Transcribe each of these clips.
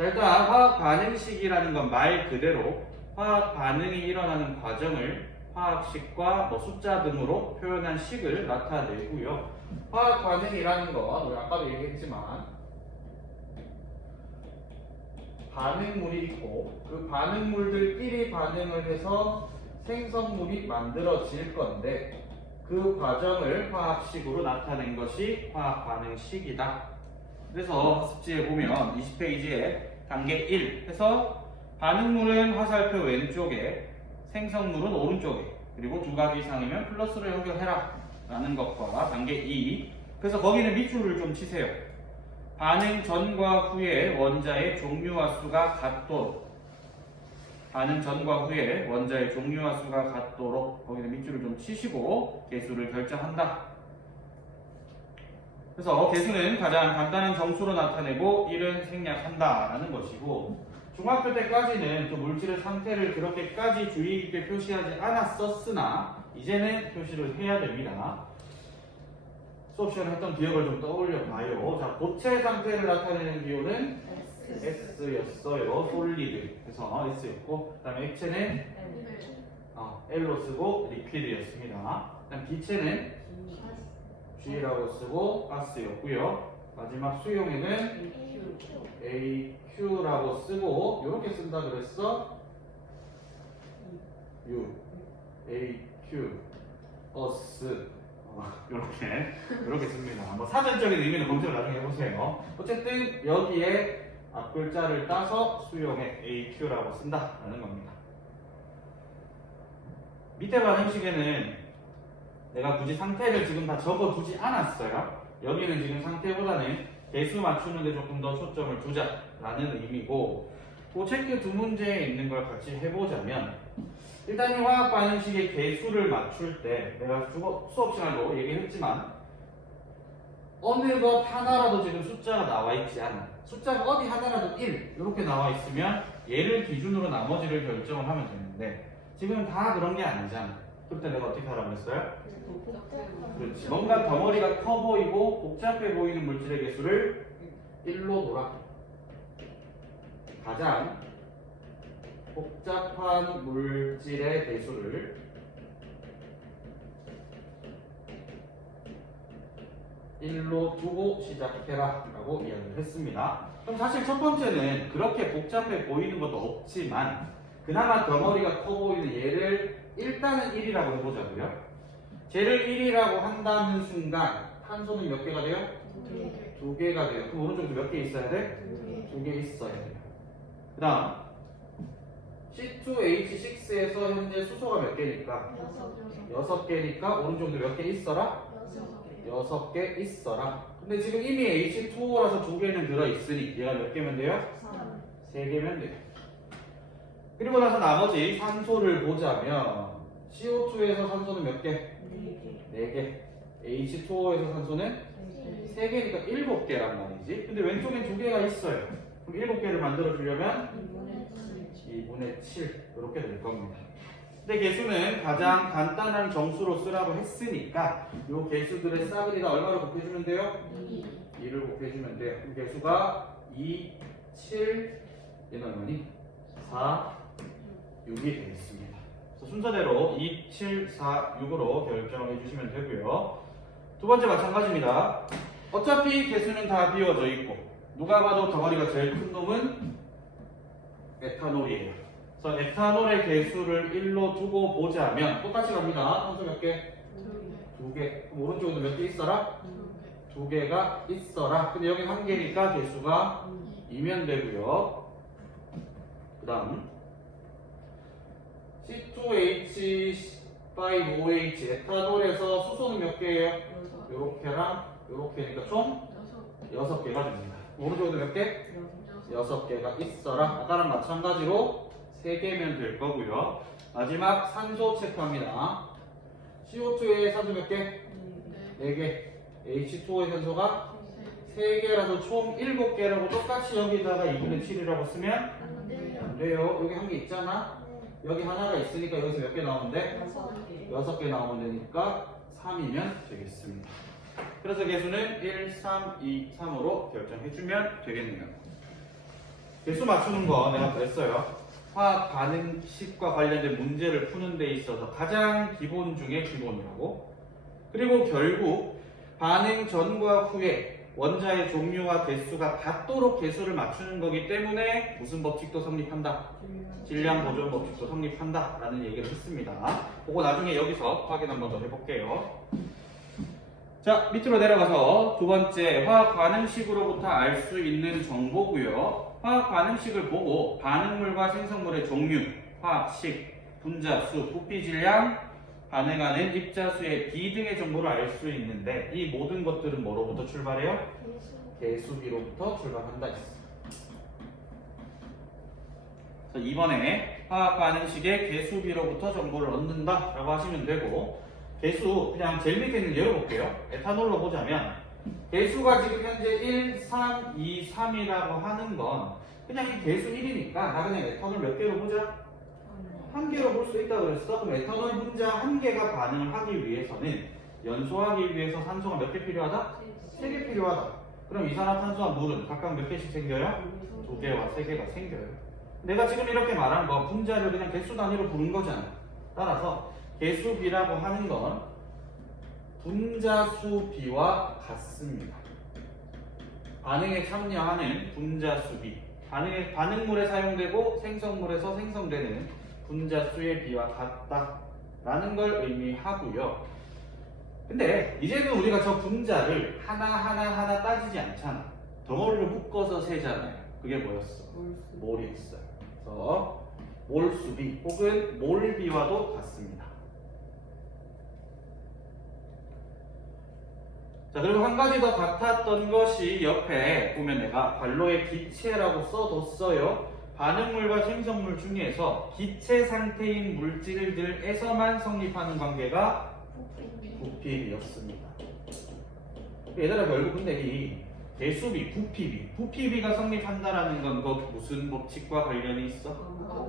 자, 일단 화학 반응식이라는 건 말 그대로 화학 반응이 일어나는 과정을 화학식과 뭐 숫자 등으로 표현한 식을 나타내고요. 화학 반응이라는 건 우리 아까도 얘기했지만 반응물이 있고 그 반응물들끼리 반응을 해서 생성물이 만들어질 건데 그 과정을 화학식으로 나타낸 것이 화학 반응식이다. 그래서 숙지에 보면 20페이지에 단계 1 해서 반응물은 화살표 왼쪽에 생성물은 오른쪽에 그리고 두 가지 이상이면 플러스로 연결해라 라는 것과 단계 2 그래서 거기는 밑줄을 좀 치세요. 반응 전과 후에 원자의 종류와 수가 같도록 반응 전과 후에 원자의 종류와 수가 같도록 거기는 밑줄을 좀 치시고 개수를 결정한다. 그래서 개수는 가장 간단한 정수로 나타내고 1은 생략한다 라는 것이고 중학교 때까지는 또 물질의 상태를 그렇게까지 주의 깊게 표시하지 않았었으나 이제는 표시를 해야 됩니다. 수업 시간에 했던 기억을 좀 떠올려 봐요. 자, 고체 상태를 나타내는 기호는 S였어요. 솔리드. 그래서 S였고, 그 다음에 액체는 L로 쓰고 리퀴드였습니다. 그 다음 기체는 G라고 쓰고 가스였고요. 마지막 수용액은 AQ라고 쓰고 이렇게 쓴다 그랬어? U, AQ, us 이렇게 씁니다. 뭐 사전적인 의미는 검색을 나중에 해보세요. 어쨌든 여기에 앞글자를 따서 수용액 AQ라고 쓴다라는 겁니다. 밑에 반응식에는 내가 굳이 상태를 지금 다 적어두지 않았어요. 여기는 지금 상태보다는 개수 맞추는데 조금 더 초점을 두자라는 의미고 그 체크 두 문제에 있는 걸 같이 해보자면 일단 이 화학 반응식의 개수를 맞출 때 내가 수업 시간에도 얘기했지만 어느 것 하나라도 지금 숫자가 나와 있지 않아. 숫자가 어디 하나라도 1 이렇게 나와 있으면 얘를 기준으로 나머지를 결정을 하면 되는데 지금 다 그런 게 아니잖아. 그럴 때 내가 어떻게 하라고 했어요? 그렇지. 뭔가 덩어리가 커 보이고 복잡해 보이는 물질의 개수를 1로 놓라. 가장 복잡한 물질의 개수를 1로 두고 시작해라 라고 이야기를 했습니다. 그럼 사실 첫 번째는 그렇게 복잡해 보이는 것도 없지만 그나마 덩어리가 커 보이는 얘를 일단은 1이라고 해보자고요. 쟤를 1이라고 한다는 순간 탄소는 몇 개가 돼요? 2개가 돼요. 그럼 오른쪽도 몇 개 있어야 돼? 2개 있어야 돼요. 그 다음 C2H6에서 현재 수소가 몇 개니까? 6개니까 오른쪽도 몇 개 있어라? 6개 있어라. 근데 지금 이미 H2O라서 2개는 들어있으니 얘가 몇 개면 돼요? 3개면 돼요. 그리고 나서 나머지 산소를 보자면 CO2에서 산소는 몇 개? 4개. H2O에서 산소는 3개니까 7개란 말이지. 근데 왼쪽엔 2개가 있어요. 그럼 7개를 만들어주려면 2분의 7 이렇게 될 겁니다. 근데 개수는 가장 간단한 정수로 쓰라고 했으니까 이 개수들의 싸그리가 얼마로 곱해주면 돼요? 2를 곱해주면 돼요. 그럼 개수가 2, 7, 얘는 얼마니? 4, 6이 되겠습니다. 순서대로 2, 7, 4, 6으로 결정해 주시면 되고요. 두 번째 마찬가지입니다. 어차피 개수는 다 비워져 있고 누가 봐도 덩어리가 제일 큰 놈은 에탄올이에요. 그래서 에탄올의 개수를 1로 두고 보자면 똑같이 갑니다. 탄소 몇 개? 2개. 그럼 오른쪽에도 몇 개 있어라? 2개가 있어라. 근데 여긴 1개니까 개수가 2면 되고요. 그 다음 C2H5OH 에탄올에서 수소는 몇 개예요? 요렇게랑 요렇게니까 총 6개가 됩니다. 오른쪽에도 몇 개? 6개가 있어라. 아까랑 마찬가지로 3개면 될 거고요. 마지막 산소 체크합니다. CO2에 산소 몇 개? 4개. H2O의 산소가 3개라서 총 7개라고 똑같이 여기다가 2분의 7이라고 쓰면 안 돼요. 여기 한 개 있잖아. 여기 하나가 있으니까 여기서 몇 개 나오는데? 6개 나오면 되니까 3이면 되겠습니다. 그래서 개수는 1, 3, 2, 3으로 결정해주면 되겠네요. 개수 맞추는 거 내가 그랬어요. 화학 반응식과 관련된 문제를 푸는 데 있어서 가장 기본 중에 기본이라고. 그리고 결국 반응 전과 후에 원자의 종류와 개수가 같도록 개수를 맞추는 거기 때문에 무슨 법칙도 성립한다? 질량 보존 법칙도 성립한다 라는 얘기를 했습니다. 그거 나중에 여기서 확인 한번 더 해볼게요. 자, 밑으로 내려가서 두 번째 화학 반응식으로부터 알 수 있는 정보고요. 화학 반응식을 보고 반응물과 생성물의 종류, 화학식, 분자수, 부피 질량, 반응하는 입자수의 비 등의 정보를 알 수 있는데 이 모든 것들은 뭐로부터 출발해요? 개수비로부터 출발한다 했어. 이번에 화학 반응식의 개수비로부터 정보를 얻는다 라고 하시면 되고, 개수 그냥 제일 밑에 있는 열어볼게요. 에탄올로 보자면 개수가 지금 현재 1, 3, 2, 3이라고 하는 건 그냥 이 개수 1이니까 나 그냥 에탄올 몇 개로 보자? 한 개로 볼 수 있다고 그랬어. 그럼 에탄올 분자 한 개가 반응을 하기 위해서는 연소하기 위해서 산소가 몇 개 필요하다? 3개 필요하다. 그럼 이산화탄소와 물은 각각 몇 개씩 생겨요? 2개와 3개가 생겨요. 내가 지금 이렇게 말한 거 분자를 그냥 개수 단위로 부른 거잖아. 따라서 개수비라고 하는 건 분자수비와 같습니다. 반응에 참여하는 분자수비, 반응물에 사용되고 생성물에서 생성되는 분자수의 비와 같다라는 걸 의미하고요. 근데 이제는 우리가 저 분자를 하나 따지지 않잖아. 덩어리로 묶어서 세잖아요. 그게 뭐였어? 몰이었어요. 그래서 몰수비 혹은 몰비와도 같습니다. 자, 그리고 한 가지 더 같았던 것이 옆에 보면 내가 관로에 기체라고 써뒀어요. 반응물과 생성물 중에서 기체 상태인 물질들에서만 성립하는 관계가 부피비였습니다. 얘들아, 결국 근데 이 개수비, 부피비가 성립한다라는 건 그 무슨 법칙과 관련이 있어?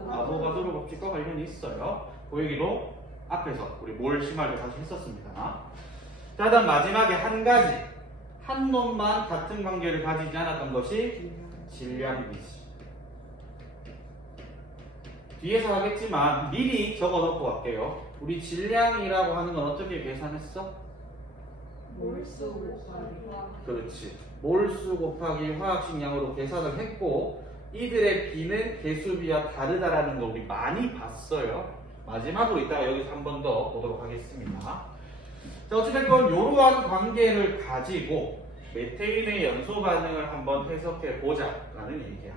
아보가드로 법칙과 관련이 있어요. 그 얘기로 앞에서 우리 몰 심화를 다시 했었습니다. 자, 다음 마지막에 한 가지, 한 놈만 같은 관계를 가지지 않았던 것이 질량비지. 뒤에서 하겠지만 미리 적어놓고 갈게요. 우리 질량이라고 하는 건 어떻게 계산했어? 몰수 곱하기 그렇지. 몰수 곱하기 화학식량으로 계산을 했고, 이들의 비는 개수비와 다르다라는 거 우리 많이 봤어요. 마지막으로 이따가 여기서 한 번 더 보도록 하겠습니다. 자, 어찌됐건 이러한 관계를 가지고 메테인의 연소 반응을 한번 해석해 보자라는 얘기야.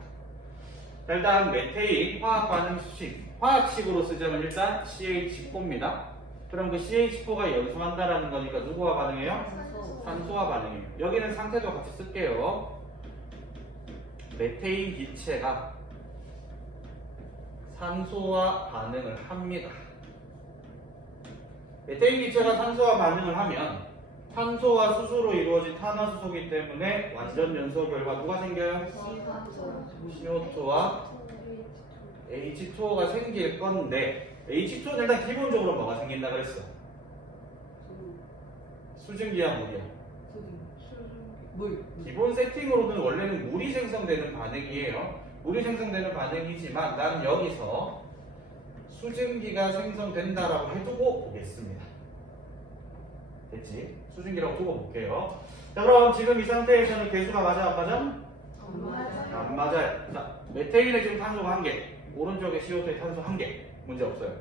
자, 일단 메테인 화학 반응식, 화학식으로 쓰자면 일단 CH4입니다. 그럼 그 CH4가 연소한다라는 거니까 누구와 반응해요? 산소와 반응해요. 여기는 상태도 같이 쓸게요. 메테인 기체가 산소와 반응을 합니다. 메테인 기체가 산소와 반응을 하면 탄소와 수소로 이루어진 탄화수소이기 때문에 완전 연소 결과 누가 생겨요? CO2와 H2O가 생길 건데, H2O는 일단 기본적으로 뭐가 생긴다 그랬어? 수증기야 물이야? 물. 기본 세팅으로는 원래는 물이 생성되는 반응이에요. 물이 생성되는 반응이지만 난 여기서 수증기가 생성된다라고 해두고 보겠습니다. 됐지? 수증기라고 두고 볼게요. 자, 그럼 지금 이 상태에서는 개수가 맞아 안 맞아? 안 맞아요. 자, 메테인에 지금 탄소가 1개, 오른쪽에 CO2에 탄소 1개, 문제 없어요.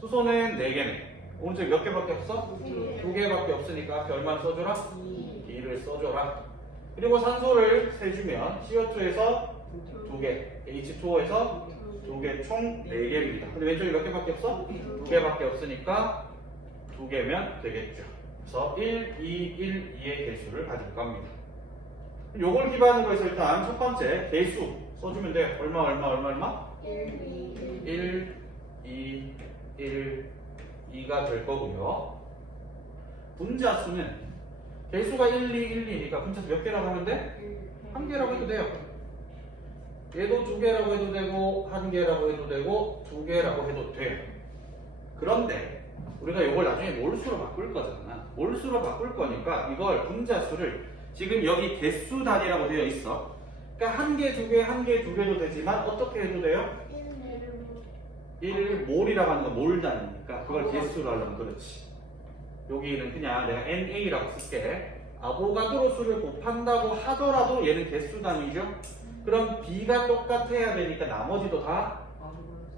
수소는 4개네. 오른쪽에 몇 개밖에 없어? 2개밖에 없으니까 앞에 얼마나 써줘라? 2를 써줘라. 그리고 산소를 세주면 CO2에서 2개, H2O에서 2개, 총 4개입니다. 근데 왼쪽에 몇 개밖에 없어? 2개밖에 없으니까 2개면 되겠죠. 그래서 1, 2, 1, 2의 개수를 가질 겁니다. 요걸 기반으로 해서 일단 첫 번째 개수 써주면 돼요. 얼마? 1, 2, 1, 2가 될 거고요. 분자수는 개수가 1, 2, 1, 2니까 분자수 몇 개라고 하면 돼? 1개라고 해도 돼요. 얘도 2개라고 해도 되고 1개라고 해도 되고 2개라고 해도 돼요. 그런데 우리가 이걸 나중에 몰수로 바꿀 거잖아. 몰수로 바꿀 거니까 이걸 분자수를 지금 여기 개수 단위라고 되어 있어. 그러니까 한 개, 두 개, 한 개, 두 개도 되지만 어떻게 해도 돼요? 1몰이라고 하는 건 몰 단위니까 그걸 개수로 하려면 그렇지. 여기는 그냥 내가 NA라고 쓸게. 아보가드로 수를 곱한다고 하더라도 얘는 개수 단위죠. 그럼 B가 똑같아야 되니까 나머지도 다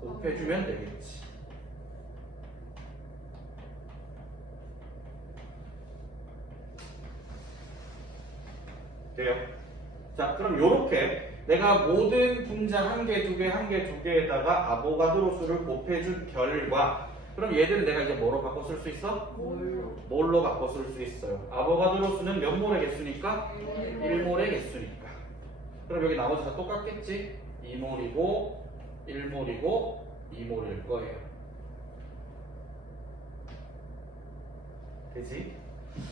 곱해주면 되겠지. 돼요? 자, 그럼 요렇게 내가 모든 분자 한 개, 두 개, 한 개, 두 개에다가 아보가드로 수를 곱해준 결과, 그럼 얘들은 내가 이제 뭐로 바꿔 쓸 수 있어? 몰로 바꿔 쓸 수 있어요. 아보가드로 수는 몇 몰의 개수니까? 1몰의 개수니까. 그럼 여기 나머지 다 똑같겠지? 2몰이고 1몰이고 2몰일 거예요. 되지?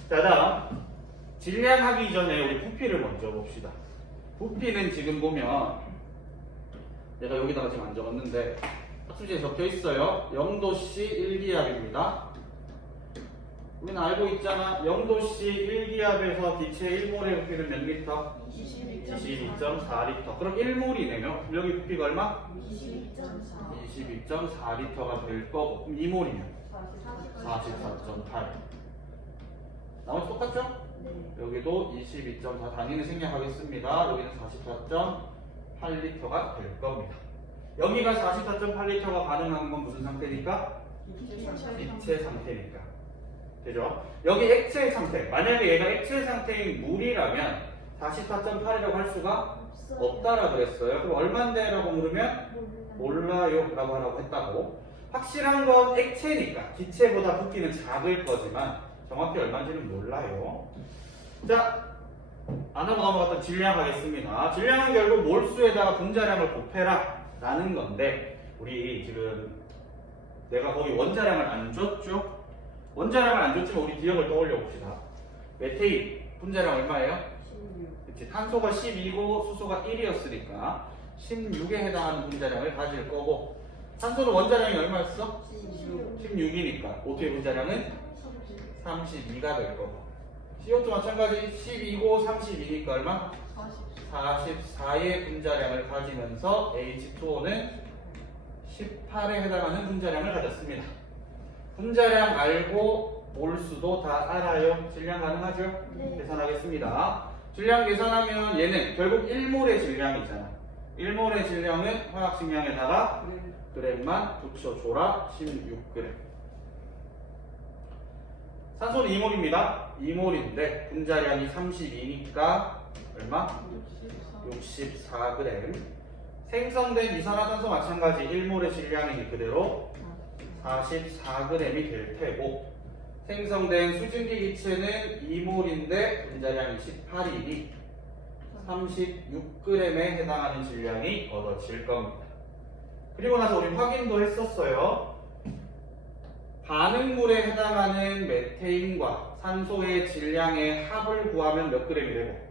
자, 다음 질량하기 전에 우리 부피를 먼저 봅시다. 부피는 지금 보면 내가 여기다가 지금 안 적었는데 학습지에 적혀 있어요. 0도씨 1기압입니다. 우리는 알고 있잖아. 0도씨 1기압에서 기체 1몰의 부피는 몇 리터? 22.4리터. 그럼 1몰이네요. 여기 부피가 얼마? 22.4리터가 될 거고, 그럼 2몰이면 44.8. 나머지 똑같죠? 여기도 22.4 단위는 생략하겠습니다. 여기는 44.8리터가 될 겁니다. 여기가 44.8리터가 가능한 건 무슨 상태니까? 기체 상태니까. 되죠? 여기 액체 상태. 만약에 얘가 액체 상태인 물이라면 44.8이라고 할 수가 없다라 그랬어요. 그럼 얼만데라고 물으면 몰라요 라고 하라고 했다고. 확실한 건 액체니까 기체보다 부피는 작을 거지만 정확히 얼마인지는 몰라요. 자, 안 하고 넘어갔던 질량하겠습니다. 질량은 결국 몰수에다가 분자량을 곱해라 라는 건데, 우리 지금 내가 거기 원자량을 안 줬죠? 원자량을 안 줬지만 우리 기억을 떠올려 봅시다. 메테인 분자량 얼마예요? 16. 그치, 탄소가 12고 수소가 1이었으니까 16에 해당하는 분자량을 가질 거고, 탄소는 원자량이 얼마였어? 16이니까 어떻게 분자량은 32가 될 거고, CO2 마찬가지 12고 32니까 얼마? 44의 분자량을 가지면서 H2O는 18에 해당하는 분자량을 가졌습니다. 분자량 알고 몰수도 다 알아요. 질량 가능하죠? 계산하겠습니다. 질량 계산하면 얘는 결국 1몰의 질량이잖아. 1몰의 질량은 화학식량에다가 그램만 붙여줘라. 16g. 산소는 2몰입니다. 2몰인데 분자량이 32니까 얼마? 64g. 생성된 이산화탄소 마찬가지 1몰의 질량이니 그대로 44g이 될 테고, 생성된 수증기 기체는 2몰인데 분자량이 18이니 36g에 해당하는 질량이 얻어질 겁니다. 그리고 나서 우리 확인도 했었어요. 반응물에 해당하는 메테인과 산소의 질량의 합을 구하면 몇 g이 되고?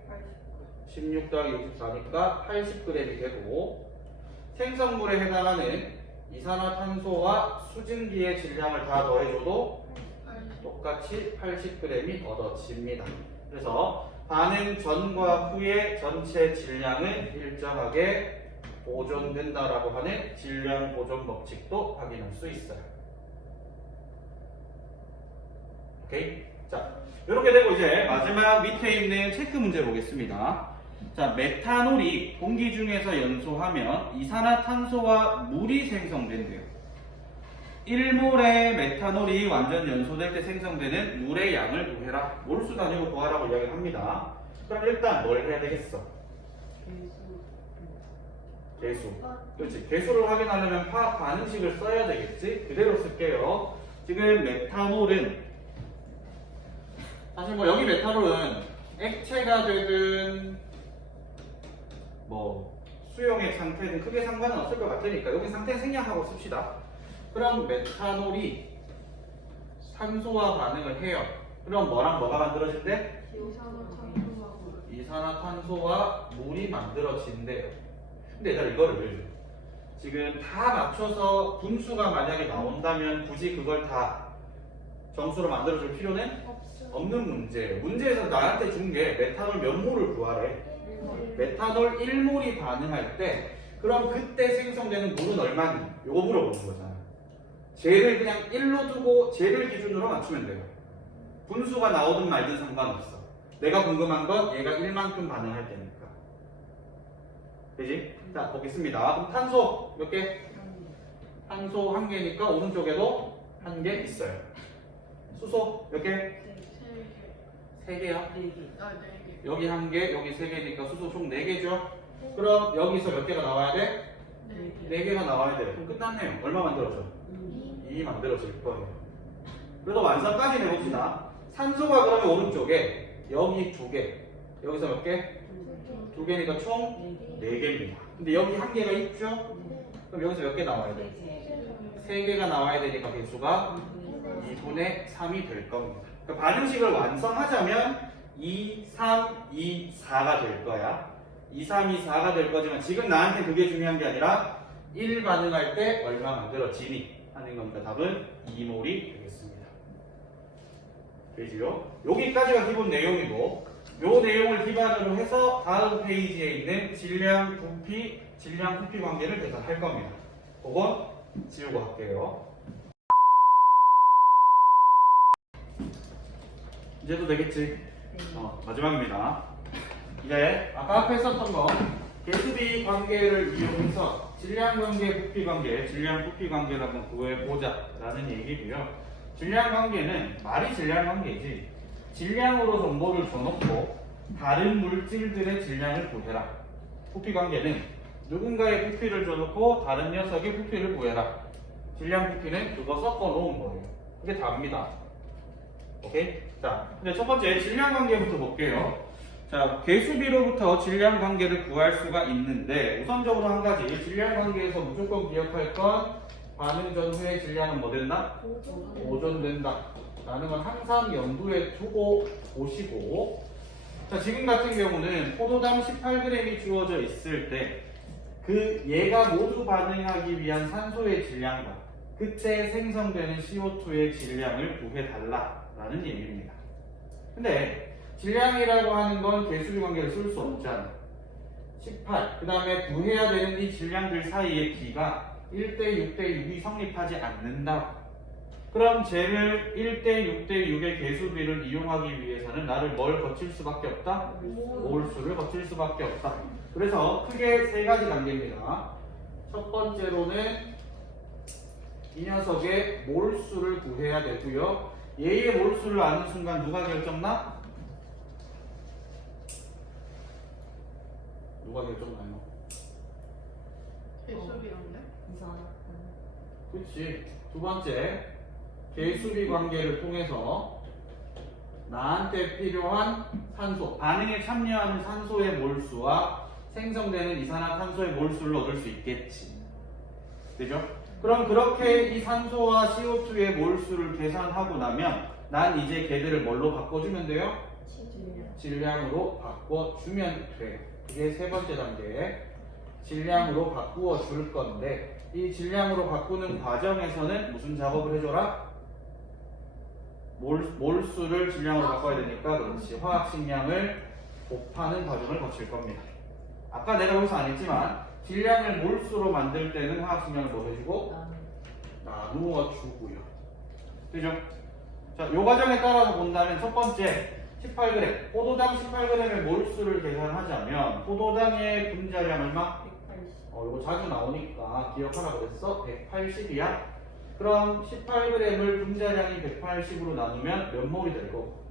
16 더하기 64니까 80g이 되고, 생성물에 해당하는 이산화탄소와 수증기의 질량을 다 더해줘도 똑같이 80g이 얻어집니다. 그래서 반응 전과 후의 전체 질량은 일정하게 보존된다라고 하는 질량 보존 법칙도 확인할 수 있어요. 오케이? 자, 이렇게 되고 이제 마지막 밑에 있는 체크 문제 보겠습니다. 자, 메탄올이 공기 중에서 연소하면 이산화탄소와 물이 생성된대요. 1몰의 메탄올이 완전 연소될 때 생성되는 물의 양을 구해라. 몰수 단위로 구하라고 이야기를 합니다. 그럼 일단 뭘 해야 되겠어? 개수. 그렇지. 개수를 확인하려면 화학 반응식을 써야 되겠지? 그대로 쓸게요. 지금 메탄올은 사실 뭐 여기 메탄올은 액체가 되든 뭐 수용액 상태든 크게 상관은 없을 것 같으니까 여기 상태 생략하고 씁시다. 그럼 메탄올이 산소와 반응을 해요. 그럼 뭐랑 뭐가 만들어진대? 이산화탄소와 물이 만들어진대요. 근데 얘들아 이거를 지금 다 맞춰서 분수가 만약에 나온다면 굳이 그걸 다 정수로 만들어줄 필요는 없는 문제예요. 문제에서 나한테 준 게 메탄올 몇 몰을 구하래? 메탄올 1몰이 반응할 때 그럼 그때 생성되는 물은 얼마니? 요거 물어보는 거잖아. 쟤를 그냥 1로 두고 쟤를 기준으로 맞추면 돼요. 분수가 나오든 말든 상관없어. 내가 궁금한 건 얘가 1만큼 반응할 때니까. 그지? 자, 보겠습니다. 그럼 탄소 몇 개? 탄소 1개니까 오른쪽에도 1개 있어요. 수소 몇 개? 3개요. 4개. 여기 1개, 여기 3개니까 수소 총 4개죠? 그럼 여기서 몇 개가 나와야 돼? 4개가 나와야 돼. 그럼 끝났네요. 얼마 만들어져? 2 만들어질 거예요. 그래도 완성까지 해봅시다. 산소가 그러면 오른쪽에 여기 2개, 여기서 몇 개? 2개니까 총 4개입니다. 근데 여기 1개가 있죠? 그럼 여기서 몇 개 나와야 돼? 3개가 나와야 되니까 개수가 2분의 3이 될 겁니다. 그러니까 반응식을 완성하자면 2, 3, 2, 4가 될 거야. 2, 3, 2, 4가 될 거지만 지금 나한테 그게 중요한 게 아니라 1 반응할 때 얼마 만들어지니 하는 거니까 답은 2몰이 되겠습니다. 되지요? 여기까지가 기본 내용이고 요 내용을 기반으로 해서 다음 페이지에 있는 질량 부피 관계를 계산할 겁니다. 그건 지우고 할게요. 이제도 되겠지? 마지막입니다. 이제 아까 앞에 썼던 거 개수비 관계를 이용해서 질량 관계, 부피 관계, 질량 부피 관계를 한번 구해보자 라는 얘기고요. 질량 관계는 말이 질량 관계지 질량으로 정보를 줘놓고 다른 물질들의 질량을 구해라. 부피 관계는 누군가의 부피를 줘놓고 다른 녀석의 부피를 구해라. 질량 부피는 그거 섞어 놓은 거예요. 그게 답입니다. 오케이? 자, 근데 첫 번째 질량 관계부터 볼게요. 자, 개수비로부터 질량 관계를 구할 수가 있는데 우선적으로 한 가지 질량 관계에서 무조건 기억할 건 반응 전후의 질량은 뭐 된다? 보존된다 라는 건 항상 염두에 두고 보시고 자, 지금 같은 경우는 포도당 18g이 주어져 있을 때 그 얘가 모두 반응하기 위한 산소의 질량과 그때 생성되는 CO2의 질량을 구해달라 라는 얘기입니다. 근데 질량이라고 하는 건 개수비 관계를 쓸 수 없잖아. 18. 그 다음에 구해야 되는 이 질량들 사이의 비가 1대 6대 6이 성립하지 않는다. 그럼 쟤를 1대 6대 6의 개수비를 이용하기 위해서는 나를 뭘 거칠 수밖에 없다? 몰수를 거칠 수밖에 없다. 그래서 크게 세 가지 단계입니다. 첫 번째로는 이 녀석의 몰수를 구해야 되고요. 얘의 몰수를 아는 순간 누가 결정나? 누가 결정나요? 개수비랑요? 그렇지. 두 번째, 개수비 관계를 통해서 나한테 필요한 산소, 반응에 참여하는 산소의 몰수와 생성되는 이산화탄소의 몰수를 얻을 수 있겠지. 되죠? 그럼 그렇게 이 산소와 CO2의 몰수를 계산하고 나면 난 이제 걔들을 뭘로 바꿔주면 돼요? 질량으로 바꿔주면 돼요. 이게 세 번째 단계. 질량으로 바꾸어 줄 건데 이 질량으로 바꾸는 과정에서는 무슨 작업을 해줘라? 몰수를 질량으로 바꿔야 되니까 그렇지. 화학식량을 곱하는 과정을 거칠 겁니다. 아까 내가 여기서 안 했지만 질량을 몰수로 만들 때는 화학식량을 뭐 해주고? 나누어 주고요. 그죠? 자, 요 과정에 따라서 본다면 첫 번째 18g, 포도당 18g의 몰수를 계산하자면 포도당의 분자량 얼마? 180. 이거 자주 나오니까 기억하라 그랬어? 180이야? 그럼 18g을 분자량이 180으로 나누면 몇 몰이 될 거고?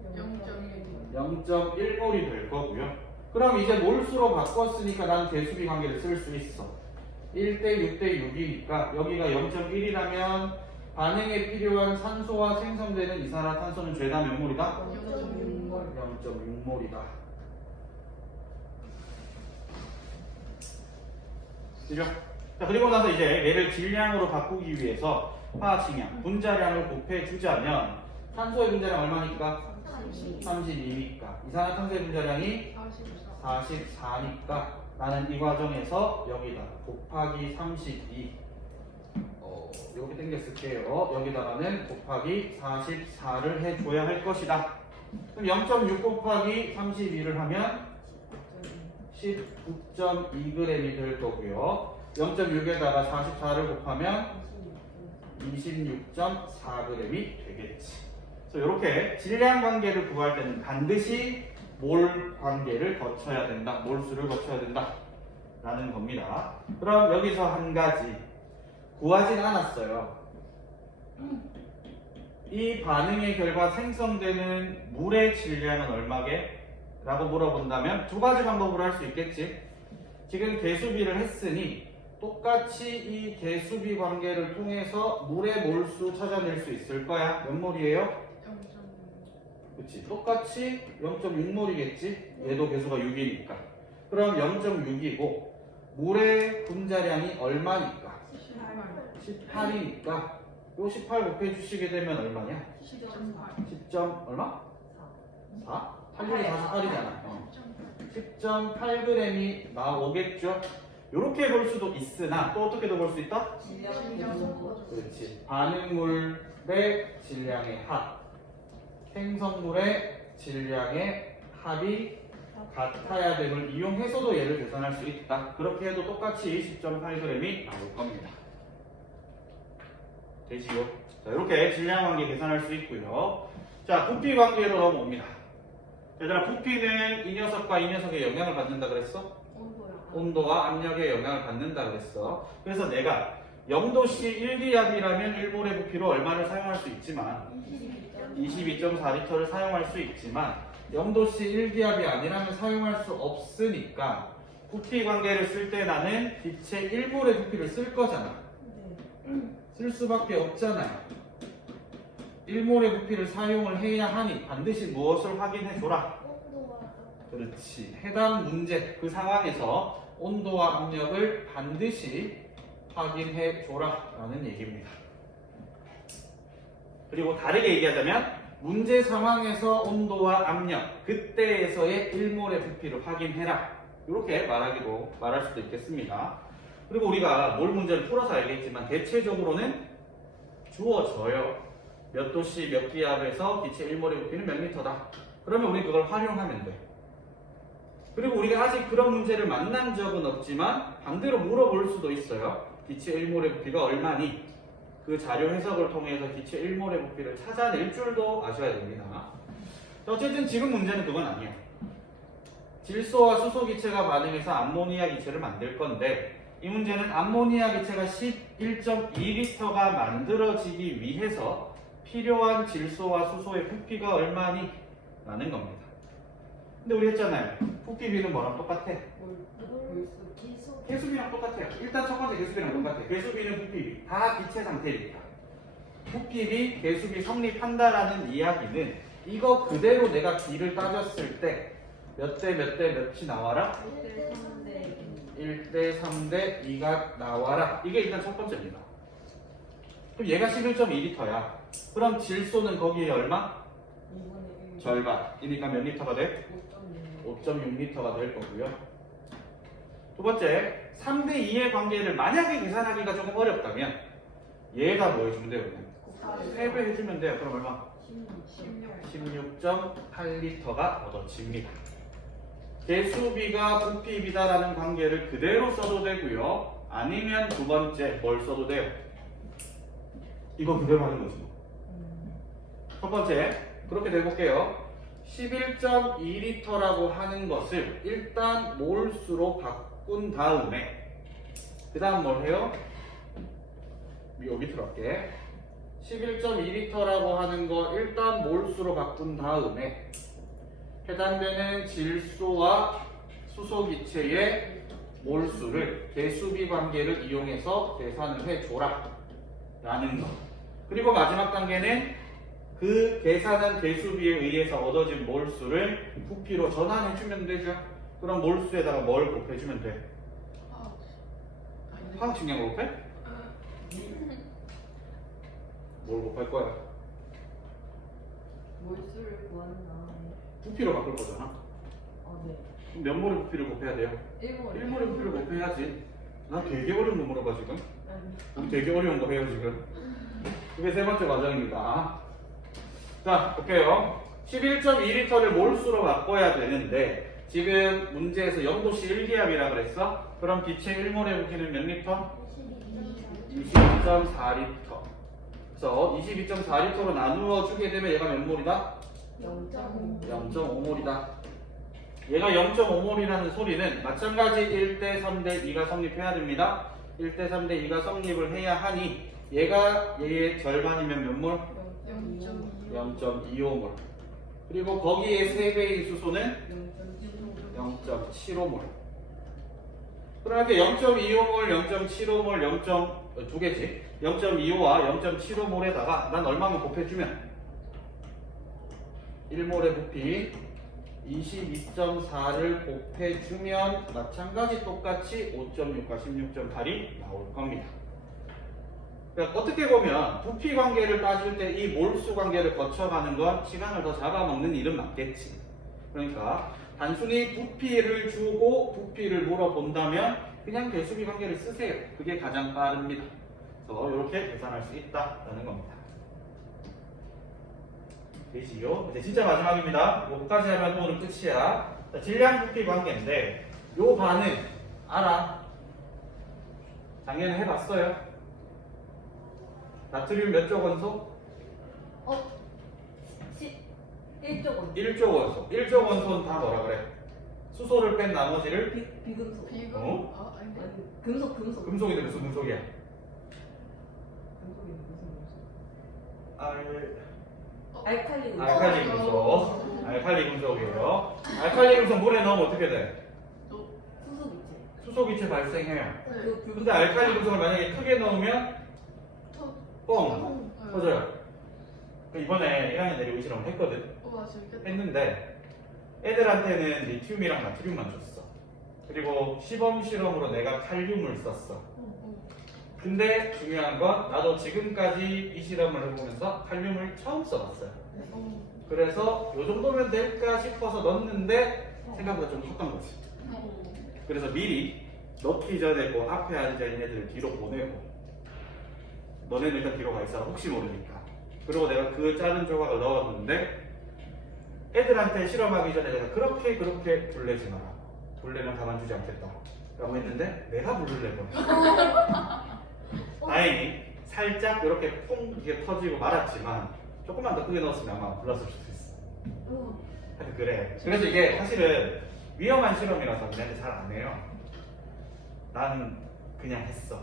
0.1몰이 될 거고요. 그럼 이제 몰수로 바꿨으니까 난 개수비 관계를 쓸 수 있어. 1대 6대 6이니까 여기가 0.1이라면 반응에 필요한 산소와 생성되는 이산화탄소는 죄다 몇 몰이다? 0.6몰이다. 그죠? 자, 그리고 나서 이제 얘를 질량으로 바꾸기 위해서 화학식량, 분자량을 곱해주자면 산소의 분자량 얼마니까? 32니까 이산화탄소의 분자량이 44니까 나는 이 과정에서 여기다 곱하기 32 여기 땡겨 쓸게요. 여기다가는 곱하기 44를 해줘야 할 것이다. 그럼 0.6 곱하기 32를 하면 19.2g이 될 거고요. 0.6에다가 44를 곱하면 26.4g이 되겠지. 그래서 이렇게 질량 관계를 구할 때는 반드시 몰 관계를 거쳐야 된다. 몰수를 거쳐야 된다. 라는 겁니다. 그럼 여기서 한 가지 구하진 않았어요. 이 반응의 결과 생성되는 물의 질량은 얼마게? 라고 물어본다면 두 가지 방법으로 할 수 있겠지. 지금 개수비를 했으니 똑같이 이 개수비 관계를 통해서 물의 몰수 찾아낼 수 있을 거야. 몇 몰이에요? 그치. 똑같이 0.6몰이겠지. 얘도 개수가 6이니까. 그럼 0.6이고 물의 분자량이 얼마니까? 18이니까 요 18 곱해주시게 되면 얼마냐? 10점 얼마? 4? 8분의 48이잖아. 10.8g이 나오겠죠? 이렇게 볼 수도 있으나 또 어떻게도 볼 수 있다? 그렇지. 반응물의 질량의 합, 생성물의 질량의 합이 같아야 됨을 이용해서도 얘를 계산할 수 있다. 그렇게 해도 똑같이 10.8g이 나올 겁니다. 되지요? 자, 이렇게 질량 관계 계산할 수 있고요. 자, 부피 관계로 넘어옵니다. 얘들아, 부피는 이 녀석과 이 녀석의 영향을 받는다 그랬어? 온도와 압력에 영향을 받는다 그랬어. 그래서 내가 0도씨 1기압이라면 1몰의 부피로 얼마를 사용할 수 있지만 22.4L를 사용할 수 있지만 0도씨 1기압이 아니라면 사용할 수 없으니까 부피 관계를 쓸 때 나는 빛의 1몰의 부피를 쓸 거잖아. 쓸 수밖에 없잖아요. 1몰의 부피를 사용을 해야 하니 반드시 무엇을 확인해 줘라. 그렇지. 해당 문제 그 상황에서 온도와 압력을 반드시 확인해 줘라 라는 얘기입니다. 그리고 다르게 얘기하자면 문제 상황에서 온도와 압력 그때에서의 1몰의 부피를 확인해라. 이렇게 말할 수도 있겠습니다. 그리고 우리가 몰 문제를 풀어서 알겠지만 대체적으로는 주어져요. 몇 도씨 몇 기압에서 빛의 1몰의 부피는 몇 미터다. 그러면 우리 그걸 활용하면 돼. 그리고 우리가 아직 그런 문제를 만난 적은 없지만 반대로 물어볼 수도 있어요. 빛의 1몰의 부피가 얼마니? 그 자료 해석을 통해서 빛의 1몰의 부피를 찾아낼 줄도 아셔야 됩니다. 어쨌든 지금 문제는 그건 아니에요. 질소와 수소 기체가 반응해서 암모니아 기체를 만들 건데 이 문제는 암모니아 기체가 11.2L가 만들어지기 위해서 필요한 질소와 수소의 부피가 얼마니? 라는 겁니다. 근데 우리 했잖아요. 부피비는 뭐랑 똑같아? 개수비랑 똑같아요. 일단 첫 번째 개수비랑 똑같아요. 개수비는 부피비. 다 기체 상태니까. 부피비, 개수비 성립한다라는 이야기는 이거 그대로 내가 비를 따졌을 때 몇 대 몇 대 몇이 나와라? 1대 3대 2가 나와라. 이게 일단 첫 번째입니다. 그럼 얘가 11.2L야. 그럼 질소는 거기에 얼마? 절반이니까 몇 리터가 돼? 5.6L가 될 거고요. 두 번째, 3대 2의 관계를 만약에 계산하기가 조금 어렵다면 얘가 뭐 해주면 돼요? 3배 해주면 돼요. 그럼 얼마? 16.8L가 얻어집니다. 개수비가 부피비다라는 관계를 그대로 써도 되고요. 아니면 두 번째 뭘 써도 돼요? 이거 그대로 하는 거지. 첫 번째 그렇게 내볼게요. 11.2L라고 하는 것을 일단 몰수로 바꾼 다음에 그 다음 뭘 해요? 요 밑으로 할게. 11.2L라고 하는 거 일단 몰수로 바꾼 다음에 해당되는 질소와 수소 기체의 몰수를 개수비 관계를 이용해서 계산을 해줘라 라는 거. 그리고 마지막 단계는 그 계산한 개수비에 의해서 얻어진 몰수를 부피로 전환해주면 되죠. 그럼 몰수에다가 뭘 곱해주면 돼? 화학 식량을 곱해? 뭘 곱할 거야? 몰수를 구하는 다음에 부피로 바꿀 거잖아. 네. 그럼 몇 몰의 부피를 곱해야 돼요? 1몰의 부피를 곱해야지. 나 되게 어려운 거 물어봐 지금. 우리 되게 어려운 거 해요 지금. 그게 세 번째 과정입니다. 자, 볼게요. 11.2L를 몰수로 바꿔야 되는데 지금 문제에서 0도씨 1기압이라 그랬어? 그럼 기체 1몰의 부피는 몇 리터? 22.4리터. 그래서 22.4리터로 나누어 주게 되면 얘가 몇 몰이다? 0.5. 0.5몰이다. 얘가 0.5몰이라는 소리는 마찬가지 1대 3대 2가 성립해야 됩니다. 1대 3대 2가 성립을 해야 하니 얘가 얘의 절반이면 몇 몰? 0.25몰. 그리고 거기에 3배인 수소는 0.75몰. 그러니까 0.25몰, 0.75몰, 두 개지. 0.25와 0.75몰에다가 난 얼마만 곱해주면 1몰의 부피 22.4를 곱해주면 마찬가지 똑같이 5.6과 16.8이 나올 겁니다. 그러니까 어떻게 보면 부피 관계를 따질 때 이 몰수 관계를 거쳐가는 건 시간을 더 잡아먹는 일은 맞겠지. 그러니까 단순히 부피를 주고 부피를 물어본다면 그냥 배수비 관계를 쓰세요. 그게 가장 빠릅니다. 그래서 이렇게 계산할 수 있다라는 겁니다. 되지요? 이제 진짜 마지막입니다. 이거까지 하면 오늘 끝이야. 자, 질량 부피 관계인데 요 반응 알아? 작년에 해봤어요? 나트륨 몇 조 원소? 1조 원. 1조 원소. 1조 원소는 다 뭐라 그래? 수소를 뺀 나머지를 비금속. 어? 아니, 금속. 금속인데 무슨 금속이야? 금속이 무슨 금속? 알칼리 알칼리 금속. 금속. 알칼리 금속이에요. 알칼리 금속 물에 넣으면 어떻게 돼? 수소기체. 수소기체 발생해요. 그 근데 알칼리 금속을 만약에 크게 넣으면 뻥 터져요. 이번에 1학년 내리 의실험을 했거든. 했는데 애들한테는 리튬이랑 나트륨만 줬어. 그리고 시범 실험으로 내가 칼륨을 썼어. 근데 중요한 건 나도 지금까지 이 실험을 해보면서 칼륨을 처음 써봤어요. 그래서 요 정도면 될까 싶어서 넣었는데 생각보다 좀 컸던 거지. 그래서 미리 넣기 전에 그 앞에 앉아있는 애들 뒤로 보내고 너네는 일단 뒤로 가 있어라 혹시 모르니까. 그리고 내가 그 작은 조각을 넣었는데 애들한테 실험하기 전에 내가 그렇게 불내지 마라. 불내면 가만두지 않겠다 라고 했는데 내가 불을 내버려. 다행히 살짝 이렇게 퐁 이게 터지고 말았지만 조금만 더 크게 넣었으면 아마 불렀을 수도 있어. 하여튼 그래. 그래서 이게 사실은 위험한 실험이라서 우리한테 잘 안 해요. 난 그냥 했어.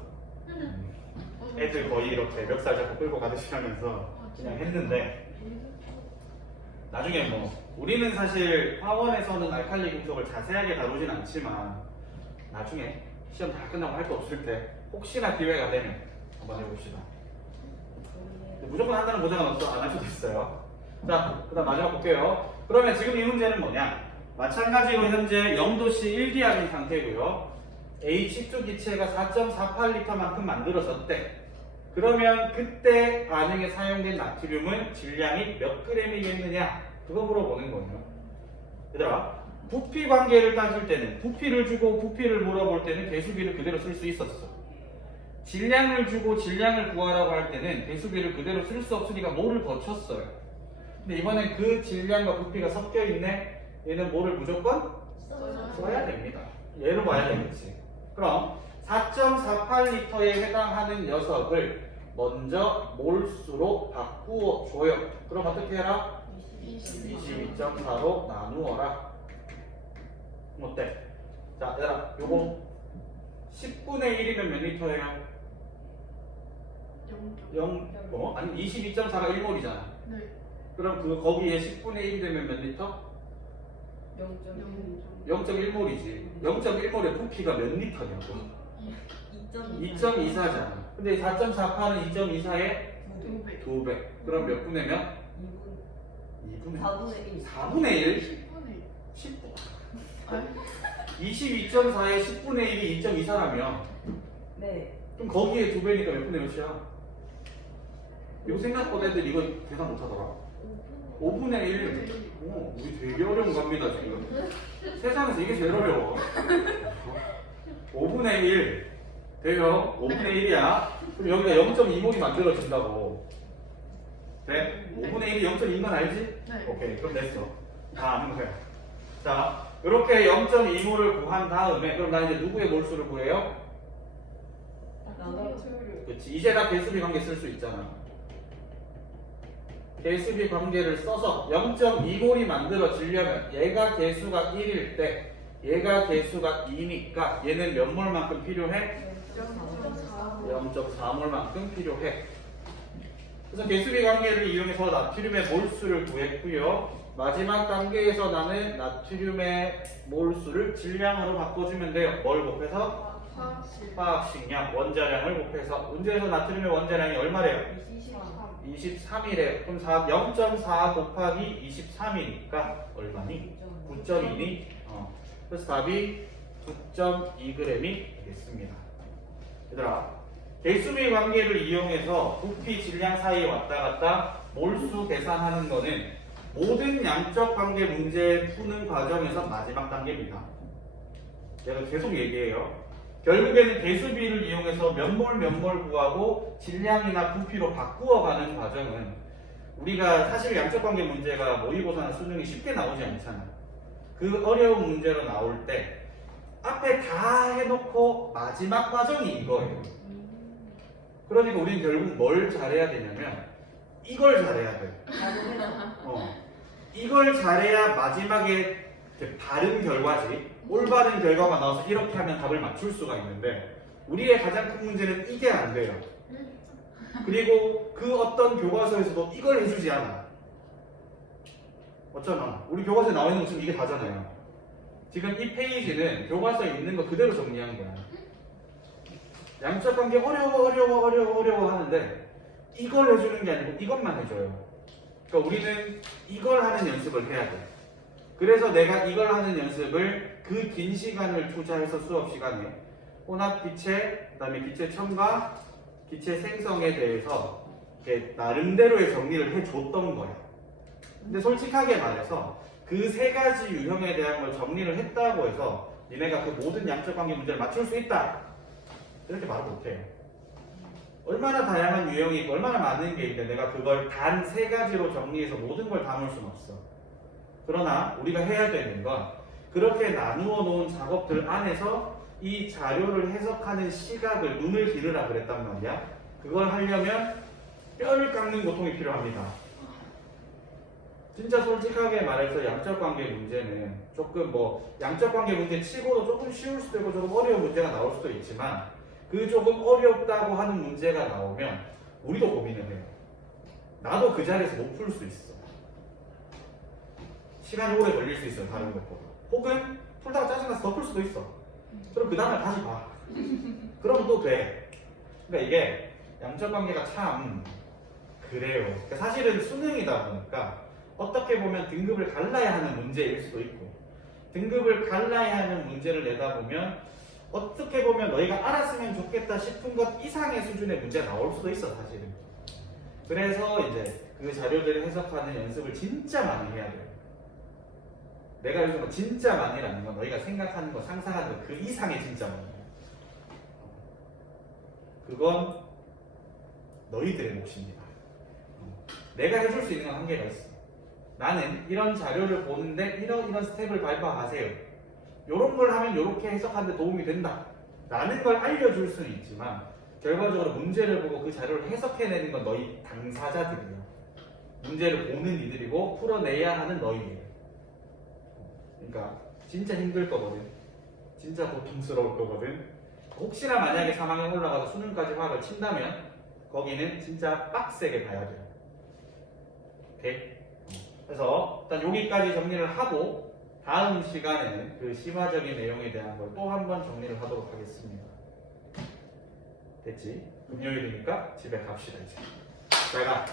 애들 거의 이렇게 멱살 잡고 끌고 가듯이 하면서 그냥 했는데 나중에 뭐 우리는 사실 화원에서는 알칼리 금속을 자세하게 다루진 않지만 나중에 시험 다 끝나고 할 거 없을 때 혹시나 기회가 되면 한번 해봅시다. 무조건 한다는 보장은 없어. 안 할 수도 있어요. 자, 그 다음 마지막 볼게요. 그러면 지금 이 문제는 뭐냐? 마찬가지로 현재 0도씨 1기압인 상태고요. H2 기체가 4.48리터만큼 만들어졌대. 그러면 그때 반응에 사용된 나트륨은 질량이 몇 g이겠느냐? 그거 물어보는 거예요. 얘들아, 부피 관계를 따질 때는 부피를 주고 부피를 물어볼 때는 배수비를 그대로 쓸 수 있었어. 질량을 주고 질량을 구하라고 할 때는 배수비를 그대로 쓸 수 없으니까 뭐를 거쳤어요. 근데 이번엔 그 질량과 부피가 섞여 있네. 얘는 뭐를 무조건 써야 됩니다. 얘로 봐야 되겠지. 그럼 4.48리터에 해당하는 녀석을 먼저 몰수로 바꾸어 줘요. 그럼 어떻게 해라? 22.4로 나누어라. 어때? 자, 얘들아, 요거 10분의 1이면 몇 리터예요? 0, 아니 22.4가 1몰이잖아. 네. 그럼 그 거기에 10분의 1이 되면 몇 리터? 0.1몰이지. 0.1몰의 부피가 몇 리터냐고? 2.24잖아. 근데 4.48은 2.24의 2배. 그럼 몇 분의면? 2분의 4분의 1? 10분. 22.4의 10분의 1이 2.24라며. 네. 그럼 거기에 2배니까 몇 분의 몇이야? 이거 생각보다 애들 이거 계산 못하더라. 5분의 1. 오, 우리 되게 어려운 겁니다 지금. 세상에서 이게 제일 어려워. 5분의 1 돼요. 5분의 1이야. 그럼 여기가 0.2몰이 만들어진다고. 돼? 5분의 1이 0.2만 알지? 네. 오케이, 그럼 됐어. 다 아는 거야. 자, 이렇게 0.2몰을 구한 다음에 그럼 나 이제 누구의 몰수를 구해요? 그렇지. 이제 나 개수비 관계 쓸 수 있잖아. 개수비 관계를 써서 0.2몰이 만들어지려면 얘가 개수가 1일 때 얘가 개수가 2니까 얘는 몇 몰만큼 필요해? 0.4몰만큼 필요해. 그래서 개수비 관계를 이용해서 나트륨의 몰수를 구했고요. 마지막 단계에서 나는 나트륨의 몰수를 질량으로 바꿔주면 돼요. 뭘 곱해서? 화학식량, 원자량을 곱해서. 문제에서 나트륨의 원자량이 얼마래요? 23이래요. 그럼 0.4 곱하기 23이니까 얼마니? 9.2니? 그래서 답이 9.2g이 되겠습니다. 얘들아, 개수비 관계를 이용해서 부피, 질량 사이에 왔다 갔다 몰수 계산하는 거는 모든 양적 관계 문제 푸는 과정에서 마지막 단계입니다. 내가 계속 얘기해요. 결국에는 개수비를 이용해서 몇 몰 구하고 질량이나 부피로 바꾸어가는 과정은 우리가 사실 양적 관계 문제가 모의고사나 수능이 쉽게 나오지 않잖아. 그 어려운 문제로 나올 때 앞에 다 해놓고 마지막 과정이 이거예요. 그러니까 우리는 결국 뭘 잘해야 되냐면 이걸 잘해야 돼. 이걸 잘해야 마지막에 바른 결과지, 올바른 결과가 나와서 이렇게 하면 답을 맞출 수가 있는데 우리의 가장 큰 문제는 이게 안 돼요. 그리고 그 어떤 교과서에서도 이걸 해주지 않아. 어쩌나 우리 교과서에 나와 있는 것처럼 이게 다잖아요. 지금 이 페이지는 교과서에 있는 거 그대로 정리한 거야. 양적 관계 어려워 하는데 이걸 해주는 게 아니고 이것만 해줘요. 그러니까 우리는 이걸 하는 연습을 해야 돼. 그래서 내가 이걸 하는 연습을 그 긴 시간을 투자해서 수업 시간에 혼합 기체, 그다음에 기체 첨가, 기체 생성에 대해서 이렇게 나름대로의 정리를 해줬던 거야. 근데 솔직하게 말해서 그 세 가지 유형에 대한 걸 정리를 했다고 해서 니네가 그 모든 양적 관계 문제를 맞출 수 있다 이렇게 말 못해요. 얼마나 다양한 유형이 있고 얼마나 많은 게 있는데 내가 그걸 단 세 가지로 정리해서 모든 걸 담을 수는 없어. 그러나 우리가 해야 되는 건 그렇게 나누어 놓은 작업들 안에서 이 자료를 해석하는 시각을 눈을 기르라 그랬단 말이야. 그걸 하려면 뼈를 깎는 고통이 필요합니다. 진짜 솔직하게 말해서 양적 관계 문제는 조금 양적 관계 문제 치고도 조금 쉬울 수도 있고 조금 어려운 문제가 나올 수도 있지만 그 조금 어렵다고 하는 문제가 나오면 우리도 고민을 해요. 나도 그 자리에서 못 풀 수 있어. 시간이 오래 걸릴 수 있어요. 다른 것보다. 혹은 풀다가 짜증나서 더 풀 수도 있어. 그럼 그 다음에 다시 봐. 그러면 또 돼. 그러니까 이게 양적 관계가 참 그래요. 그러니까 사실은 수능이다 보니까 어떻게 보면 등급을 갈라야 하는 문제일 수도 있고 등급을 갈라야 하는 문제를 내다 보면 어떻게 보면 너희가 알았으면 좋겠다 싶은 것 이상의 수준의 문제가 나올 수도 있어 사실은. 그래서 이제 그 자료들을 해석하는 연습을 진짜 많이 해야 돼요. 내가 요즘 진짜 많이라는 건 너희가 생각하는 거 상상하는 거 그 이상의 진짜 많이에요. 그건 너희들의 몫입니다. 내가 해줄 수 있는 건 한계가 있어. 나는 이런 자료를 보는데 이런 스텝을 밟아가세요. 이런 걸 하면 이렇게 해석하는데 도움이 된다. 라는 걸 알려줄 수는 있지만 결과적으로 문제를 보고 그 자료를 해석해내는 건 너희 당사자들이에요. 문제를 보는 이들이고 풀어내야 하는 너희예요. 그러니까 진짜 힘들 거거든. 진짜 고통스러울 거거든. 혹시나 만약에 3학년 올라가서 수능까지 화학을 친다면 거기는 진짜 빡세게 봐야 돼요. 오케이? 그래서 일단 여기까지 정리를 하고 다음 시간에는 그 심화적인 내용에 대한 걸 또 한 번 정리를 하도록 하겠습니다. 됐지? 금요일이니까 집에 갑시다 이제. 잘 가.